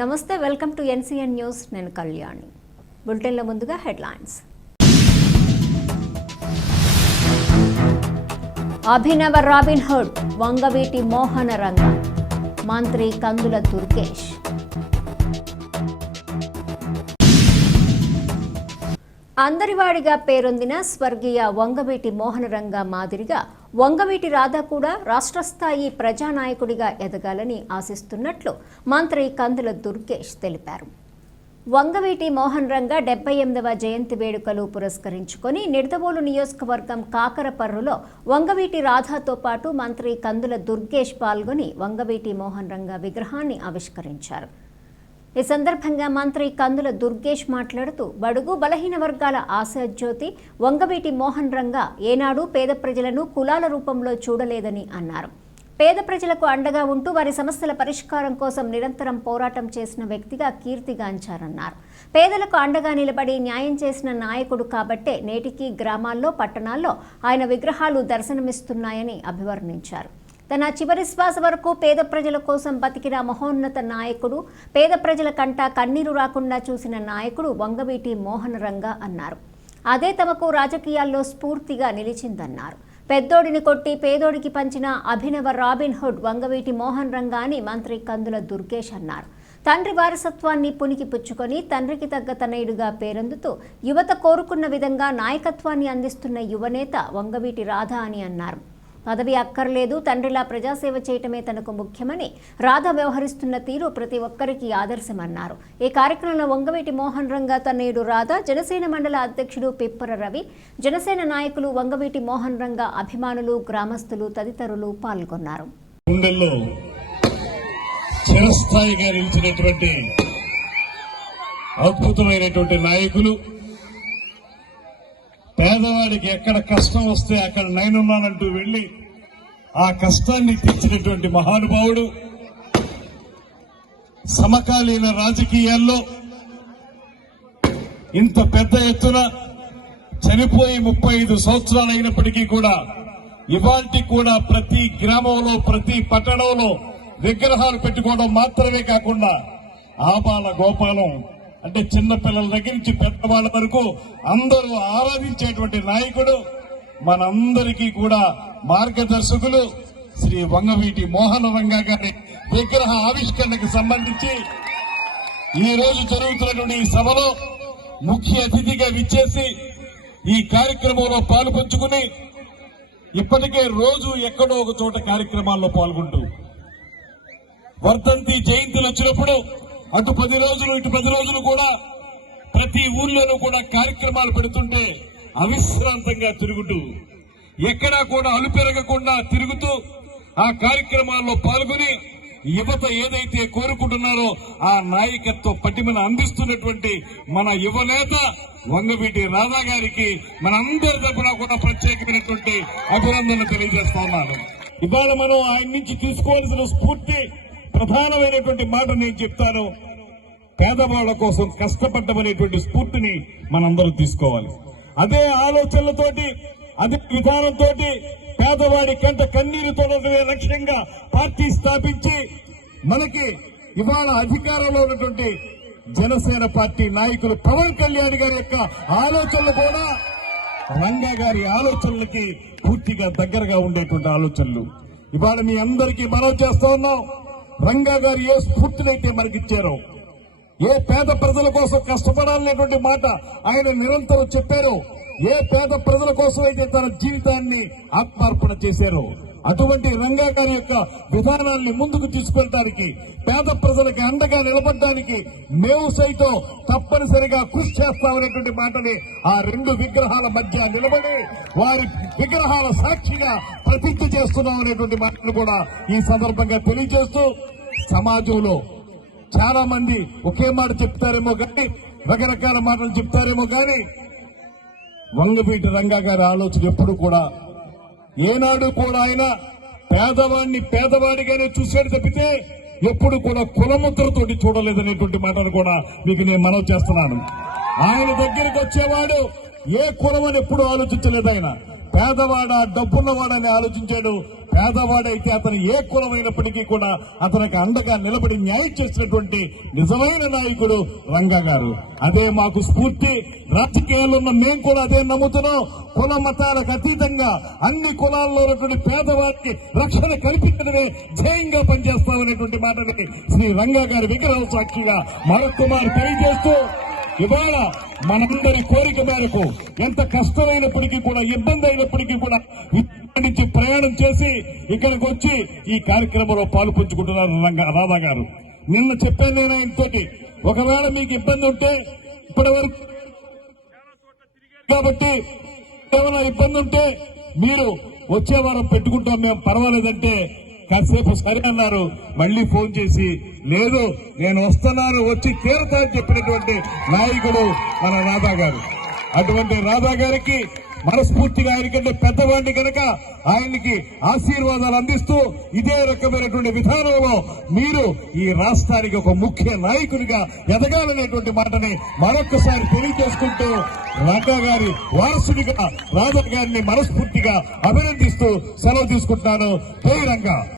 నమస్తే, welcome to NCN news. నేను కళ్యాణి. బులెటిన్లో ముందుగా హెడ్లైన్స్. అభినవ రాబిన్హుడ్ వంగవీటి మోహన రంగ, మంత్రి కందుల దుర్గేష్. అందరివాడిగా పేరొందిన స్వర్గీయ వంగవీటి మోహనరంగ మాదిరిగా వంగవీటి రాధ కూడా రాష్ట్ర స్థాయి ప్రజానాయకుడిగా ఎదగాలని ఆశిస్తున్నట్లు మంత్రి కందుల దుర్గేష్ తెలిపారు. వంగవీటి మోహన్ రంగ 78వ జయంతి వేడుకలు పురస్కరించుకొని నిడదవోలు నియోజకవర్గం కాకరపర్రులో వంగవీటి రాధతో పాటు మంత్రి కందుల దుర్గేష్ పాల్గొని వంగవీటి మోహన్ రంగ విగ్రహాన్ని ఆవిష్కరించారు. ఈ సందర్భంగా మంత్రి కందుల దుర్గేష్ మాట్లాడుతూ బడుగు బలహీన వర్గాల ఆశాజ్యోతి వంగవీటి మోహన్ రంగ ఏనాడు పేద ప్రజలను కులాల రూపంలో చూడలేదని అన్నారు. పేద ప్రజలకు అండగా ఉంటూ వారి సమస్యల పరిష్కారం కోసం నిరంతరం పోరాటం చేసిన వ్యక్తిగా కీర్తిగాంచారన్నారు. పేదలకు అండగా నిలబడి న్యాయం చేసిన నాయకుడు కాబట్టే నేటికి గ్రామాల్లో పట్టణాల్లో ఆయన విగ్రహాలు దర్శనమిస్తున్నాయని అభివర్ణించారు. తన చివరి శ్వాస వరకు పేద ప్రజల కోసం బతికిన మహోన్నత నాయకుడు, పేద ప్రజల కంట కన్నీరు రాకుండా చూసిన నాయకుడు వంగవీటి మోహన రంగ అన్నారు. అదే తమకు రాజకీయాల్లో స్ఫూర్తిగా నిలిచిందన్నారు. పెద్దోడిని కొట్టి పేదోడికి పంచిన అభినవ రాబిన్హుడ్ వంగవీటి మోహన్ రంగ అని మంత్రి కందుల దుర్గేష్ అన్నారు. తండ్రి వారసత్వాన్ని పునికి పుచ్చుకొని తండ్రికి తగ్గ తనయుడుగా పేరొందుతూ యువత కోరుకున్న విధంగా నాయకత్వాన్ని అందిస్తున్న యువనేత వంగవీటి రాధ అని అన్నారు. పదవి అక్కర్లేదు, తండ్రిలా ప్రజాసేవ చేయటమే తనకు ముఖ్యమని రాధ వ్యవహరిస్తున్న తీరు ప్రతి ఒక్కరికి ఆదర్శమన్నారు. ఈ కార్యక్రమంలో వంగవీటి మోహన్ రంగ తనయుడు రాధ, జనసేన మండల అధ్యక్షుడు పిప్పర రవి, జనసేన నాయకులు, వంగవీటి మోహన్ రంగ అభిమానులు, గ్రామస్తులు తదితరులు పాల్గొన్నారు. చిరస్థాయిగా నిలిచినటువంటి అద్భుతమైనటువంటి నాయకులు, పేదవాడికి ఎక్కడ కష్టం వస్తే అక్కడ నేనున్నానంటూ వెళ్లి ఆ కష్టాన్ని తీర్చినటువంటి మహానుభావుడు, సమకాలీన రాజకీయాల్లో ఇంత పెద్ద ఎత్తున చనిపోయి 35 సంవత్సరాలు అయినప్పటికీ కూడా ఇవాల్టి కూడా ప్రతి గ్రామంలో ప్రతి పట్టణంలో విగ్రహాలు పెట్టుకోవడం మాత్రమే కాకుండా ఆబాల గోపాలం అంటే చిన్న పిల్లల దగ్గర నుంచి పెద్దవాళ్ళ వరకు అందరూ ఆరాధించేటువంటి నాయకుడు, మనందరికీ కూడా మార్గదర్శకులు శ్రీ వంగవీటి మోహన రంగ గారి విగ్రహ ఆవిష్కరణకు సంబంధించి ఈ రోజు జరుగుతున్నటువంటి ఈ సభలో ముఖ్య అతిథిగా విచ్చేసి ఈ కార్యక్రమంలో పాల్పంచుకుని ఇప్పటికే రోజు ఎక్కడో ఒక చోట కార్యక్రమాల్లో పాల్గొంటూ వర్ధంతి జయంతులు వచ్చినప్పుడు అటు 10 రోజులు ఇటు 10 రోజులు కూడా ప్రతి ఊర్లోనూ కూడా కార్యక్రమాలు పెడుతుంటే అవిశ్రాంతంగా తిరుగుతూ ఎక్కడా కూడా అలుపెరగకుండా తిరుగుతూ ఆ కార్యక్రమాల్లో పాల్గొని యువత ఏదైతే కోరుకుంటున్నారో ఆ నాయకత్వ పటిమను అందిస్తున్నటువంటి మన యువనేత వంగవీటి రాధా గారికి మనందరి తరపున కూడా ప్రత్యేకమైనటువంటి అభినందనలు తెలియజేస్తా ఉన్నాను. ఇవాళ మనం ఆయన నుంచి తీసుకోవాల్సిన స్ఫూర్తి ప్రధానమైనటువంటి మాట నేను చెప్తాను. పేదవాళ్ల కోసం కష్టపడ్డమనేటువంటి స్ఫూర్తిని మనందరూ తీసుకోవాలి. అదే ఆలోచనలతోటి, అదే విధానంతో పేదవాడి కంట కన్నీరు తోడటమే లక్ష్యంగా పార్టీ స్థాపించి మనకి ఇవాళ అధికారంలో ఉన్నటువంటి జనసేన పార్టీ నాయకులు పవన్ కళ్యాణ్ గారి యొక్క ఆలోచనలు కూడా రంగా గారి ఆలోచనలకి పూర్తిగా దగ్గరగా ఉండేటువంటి ఆలోచనలు. ఇవాళ మీ అందరికీ మనవి చేస్తా ఉన్నాం. రంగా గారు ఏ స్ఫూర్తినైతే మనకిచ్చారో, ఏ పేద ప్రజల కోసం కష్టపడాలనేటువంటి మాట ఆయన నిరంతరం చెప్పారో, ఏ పేద ప్రజల కోసం అయితే తన జీవితాన్ని ఆత్మార్పణ చేశారో, అటువంటి రంగా గారి యొక్క విధానాన్ని ముందుకు తీసుకెళ్ళడానికి, పేద ప్రజలకు అండగా నిలబడడానికి మేము సైతం తప్పనిసరిగా కృషి చేస్తామనేటువంటి మాటని ఆ 2 విగ్రహాల మధ్య నిలబడి వారి విగ్రహాల సాక్షిగా ప్రతిజ్ఞ చేస్తున్నాం అనేటువంటి మాటను కూడా ఈ సందర్భంగా తెలియజేస్తూ, సమాజంలో చాలా మంది ఒకే మాట చెప్తారేమో కానీ, రకరకాల మాటలు చెప్తారేమో కానీ వంగవీటి రంగా గారి ఆలోచన ఎప్పుడు కూడా ఏనాడు కూడా ఆయన పేదవాడిని పేదవాడిగానే చూశాడు తప్పితే ఎప్పుడు కూడా కులముద్రతోటి చూడలేదనేటువంటి మాటను కూడా మీకు నేను మనవి చేస్తున్నాను. ఆయన దగ్గరికి వచ్చేవాడు ఏ కులం అని ఎప్పుడు ఆలోచించలేదు. ఆయన పేదవాడ డబ్బున్నవాడని ఆలోచించాడు. పేదవాడైతే అతను ఏ కులమైనప్పటికీ కూడా అతనికి అండగా నిలబడి న్యాయం చేసినటువంటి నిజమైన నాయకుడు రంగా గారు. అదే మాకు స్ఫూర్తి. రాజకీయాల్లో ఉన్న మేము కూడా అదే నమ్ముతున్నాం. కుల మతాలకు అతీతంగా అన్ని కులాల్లో ఉన్నటువంటి పేదవారికి రక్షణ కల్పించడమే ధ్యేయంగా పనిచేస్తామనేటువంటి మాటని శ్రీ రంగా గారి విగ్రహం సాక్షిగా మరొకమారు తెలియజేస్తూ, ఇవాళ మనందరి కోరిక మేరకు ఎంత కష్టమైనప్పటికీ కూడా, ఇబ్బంది అయినప్పటికీ కూడా నుంచి ప్రయాణం చేసి ఇక్కడికి వచ్చి ఈ కార్యక్రమంలో పాల్పంచుకుంటున్నారు రాధా గారు. నిన్న చెప్పాను నేను ఆయనతోటి, ఒకవేళ మీకు ఇబ్బంది ఉంటే ఇప్పటి వరకు కాబట్టి ఏమైనా ఇబ్బంది ఉంటే మీరు వచ్చే వారం పెట్టుకుంటాం మేము, పర్వాలేదంటే కాసేపు సరే అన్నారు. మళ్లీ ఫోన్ చేసి లేదు నేను వస్తున్నాను, వచ్చి తీరతా అని చెప్పినటువంటి నాయకుడు మన రాధా గారు. అటువంటి రాధా గారికి మనస్ఫూర్తిగా ఆయనకంటే పెద్దవాడిని కనుక ఆయనకి ఆశీర్వాదాలు అందిస్తూ ఇదే రకమైనటువంటి విధానంలో మీరు ఈ రాష్ట్రానికి ఒక ముఖ్య నాయకునిగా ఎదగాలనేటువంటి మాటని మరొక్కసారి తెలియజేసుకుంటూ రంగా గారి వారసుడిగా రాధా గారిని మనస్ఫూర్తిగా అభినందిస్తూ సెలవు తీసుకుంటున్నాను. జై రంగా.